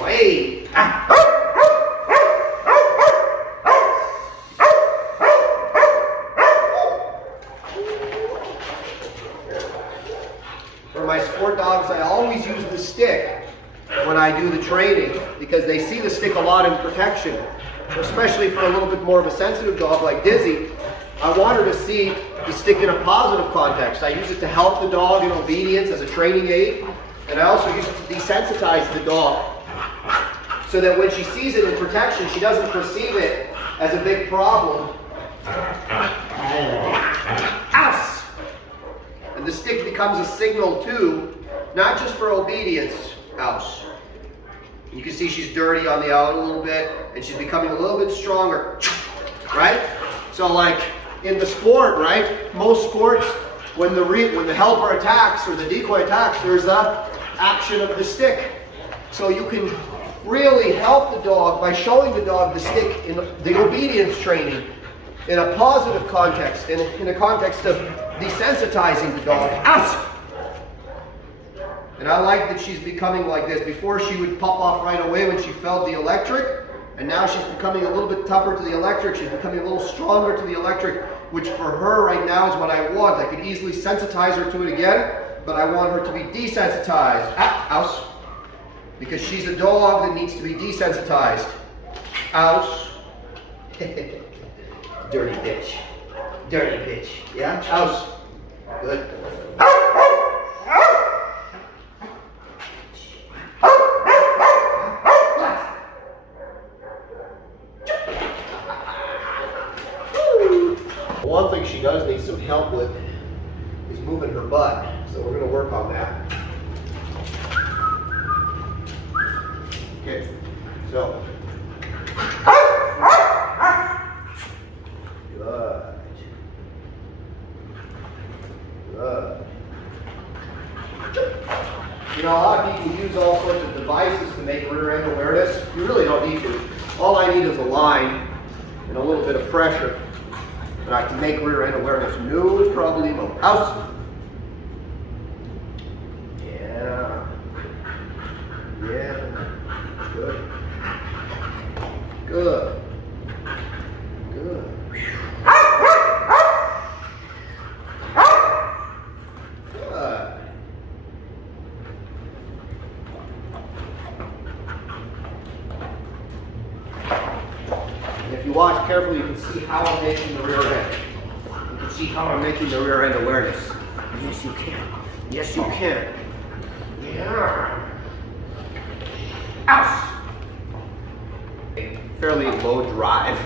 Hey. For my sport dogs, I always use the stick when I do the training because they see the stick a lot in protection. Especially for a little bit more of a sensitive dog like Dizzy, I want her to see the stick in a positive context. I use it to help the dog in obedience as a training aid, and I also use it to desensitize the dog so that when she sees it in protection, she doesn't perceive it as a big problem. Ow! And the stick becomes a signal too, not just for obedience. Ow. You can see she's dirty on the out a little bit, and she's becoming a little bit stronger, right? So like in the sport, right? Most sports, when the helper attacks or the decoy attacks, there's the action of the stick. So you can really help the dog by showing the dog the stick in the obedience training in a positive context, in a context of desensitizing the dog. Ouch! And I like that she's becoming like this. Before she would pop off right away when she felt the electric, and now she's becoming a little bit tougher to the electric. She's becoming a little stronger to the electric, which for her right now is what I want. I could easily sensitize her to it again, but I want her to be desensitized. Ouch. Because she's a dog that needs to be desensitized. Ouch. Dirty bitch. Dirty bitch. Yeah? Ouch. Good. One thing she does need some help with is moving her butt, so we're going to work on that. Okay, so. Good. Good. You know, a lot of people use all sorts of devices to make rear end awareness. You really don't need to. All I need is a line and a little bit of pressure. And I can make rear end awareness no problemo. House. Yeah. Yeah. Good. Good. Good. Good. And if you watch carefully, you can see how I'm making the rear end. You can see how I'm making the rear end awareness. Yes, you can. Yes, you can. Yeah. Ouch! Fairly low drive,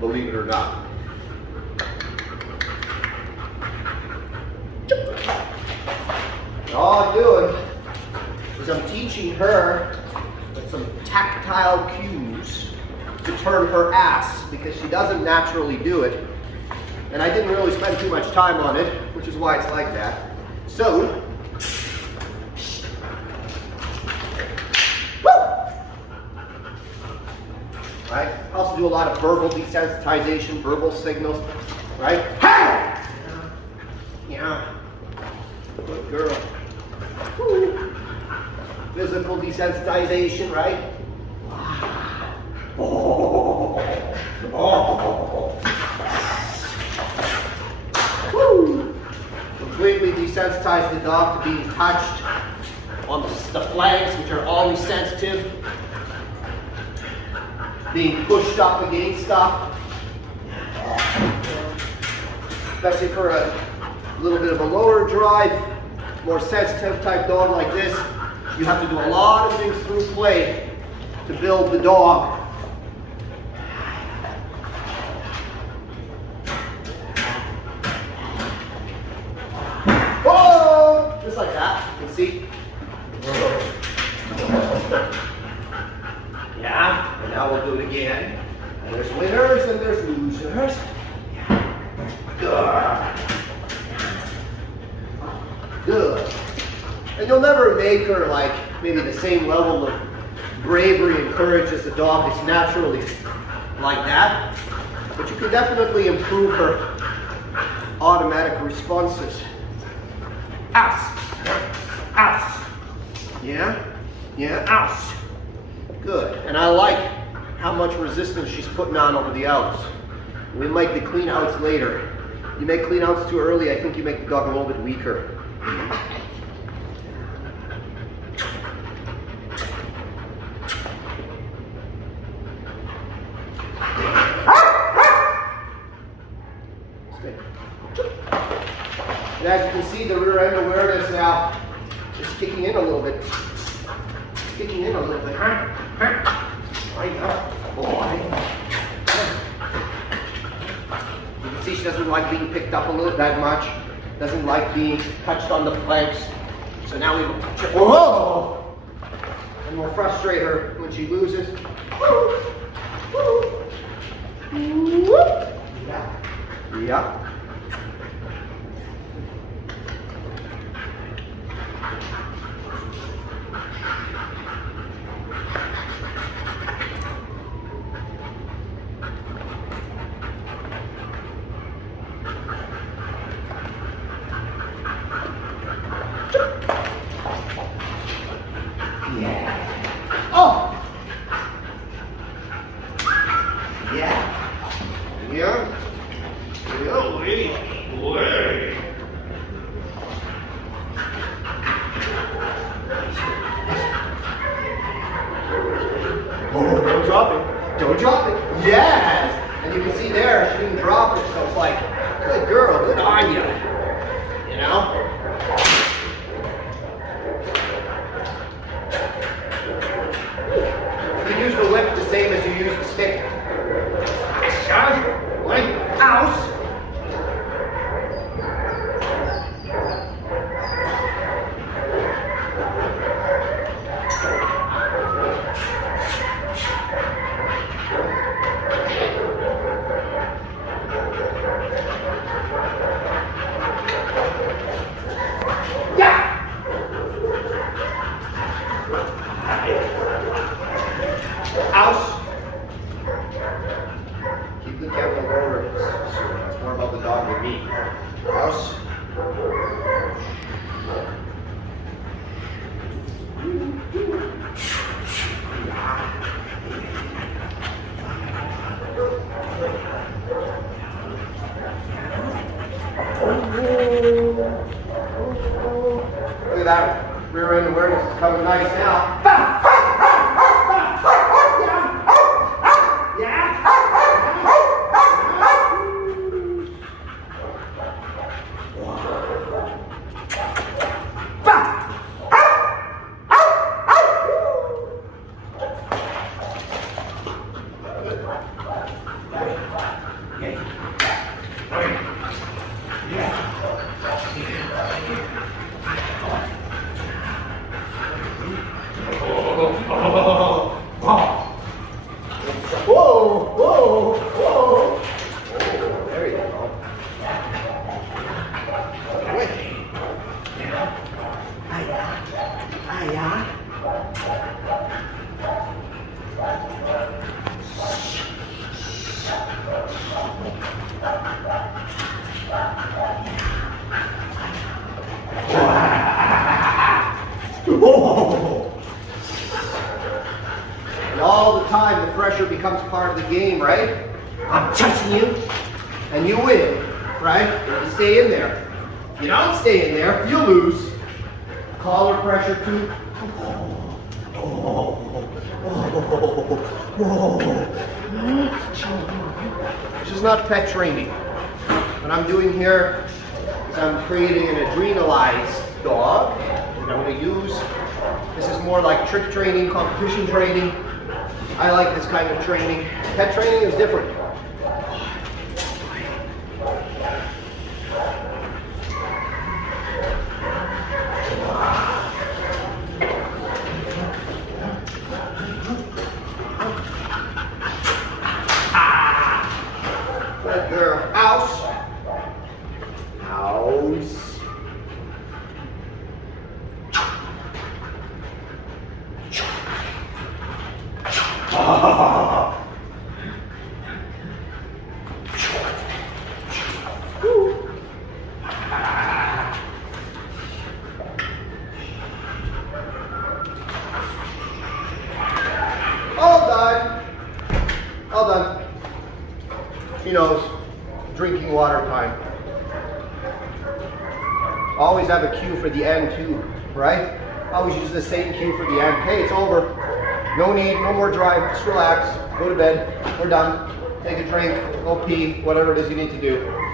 believe it or not. And all I'm doing is I'm teaching her some tactile cues to turn her ass, because she doesn't naturally do it. And I didn't really spend too much time on it, which is why it's like that. So, right? I also do a lot of verbal desensitization, verbal signals, right? Hey! Yeah. Good girl. Woo. Physical desensitization, right? Oh. Oh. Woo. Completely desensitize the dog to being touched on the flanks, which are always sensitive. Being pushed up against stuff. Especially for a little bit of a lower drive, more sensitive type dog like this, you have to do a lot of things through play to build the dog. Oh, just like that, you can see. Yeah, and now we'll do it again. And there's winners and there's losers. Good. Good. And you'll never make her like maybe the same level of bravery and courage as the dog that's naturally like that. But you can definitely improve her automatic responses. Ass. Ass. Yeah? Yeah, ass. Good. And I like how much resistance she's putting on over the outs. We make the clean outs later. You make clean outs too early, I think you make the dog a little bit weaker. And as you can see, the rear end awareness now is kicking in a little bit. It's kicking in a little bit. Right up, boy. You can see she doesn't like being picked up a little that much. Doesn't like being touched on the flanks. So now we touch her. Whoa! And we'll frustrate her when she loses. Yeah. Yeah. Yeah. Oh! Yeah. Yeah. Yeah, wait. Wait. Oh, don't drop it. Don't drop it. Yes! And you can see there, she didn't drop it, so it's like, good girl, good on you. You know? You use the whip the same as you use the stick. Like house. House. Keep the camera lower. It's more about the dog than me. House. Look at that. Rear end awareness is coming nice now. And all the time the pressure becomes part of the game, right? I'm touching you, and you win, right? You stay in there. You don't stay in there, you lose. Collar pressure too. This is not pet training. What I'm doing here is I'm creating an adrenalized dog. And I'm going to use, this is more like trick training, competition training. I like this kind of training. Pet training is different. Good girl. House. House. done, she knows, drinking water time. Always have a cue for the end too, right? Always use the same cue for the end. Hey, it's over. No need, no more drive, just relax, go to bed, we're done. Take a drink, go pee, whatever it is you need to do.